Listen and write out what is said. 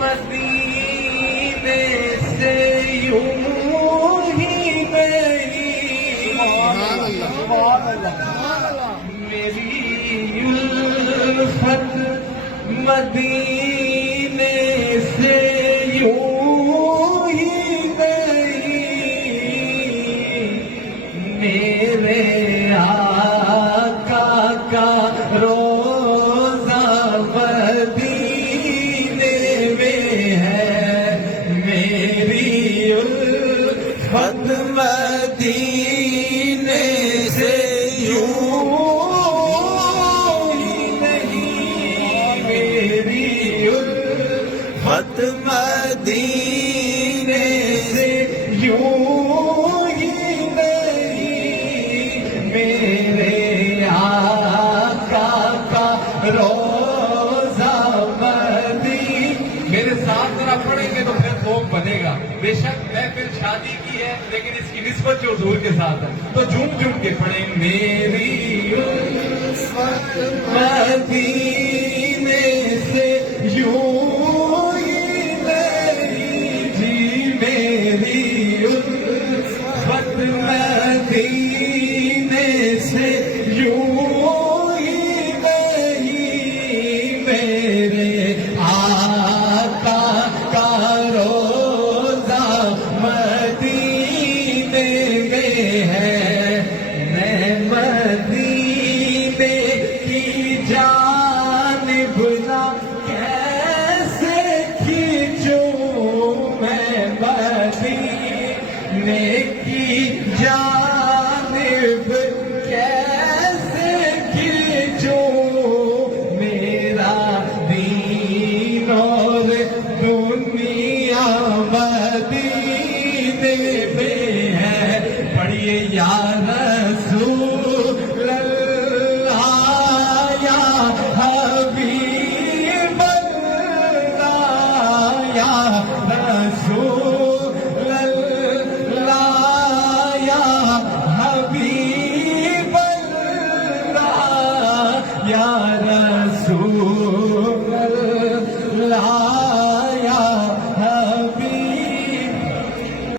مدینے سے یوں ہی نہیں میری الفت مدینے سے یوں ہی نہیں میرے آقا کا روزہ مدینے میں ہے میری الفت مدینے سے یوں ہی نہیں میری الفت مدینے سے یوں ہی نہیں میرے آقا کا روزہ مدینے. میرے ساتھ ذرا پڑھیں گے تو پھر قوم بنے گا. بے شک محفل شادی کی ہے لیکن اس کی نسبت جو حضور کے ساتھ ہے تو جھوم جھوم کے پڑھیں. میری الفت مدینے سے یوں ہی نہیں جی میری الفت مدینے سے یوں ہی نہیں میرے آقا کا روزہ مدینے میں ہے. میں مدینے کی جانب نہ کیسے کھینچوں میں مدینے کی جانب کیسے کھینچوں میرا دین اور دنیا مدینے میں ہے. پڑھیے یا رسول اللہ یا حبیب اللہ یا رسول اللہ یا حبیب اللہ یا رسول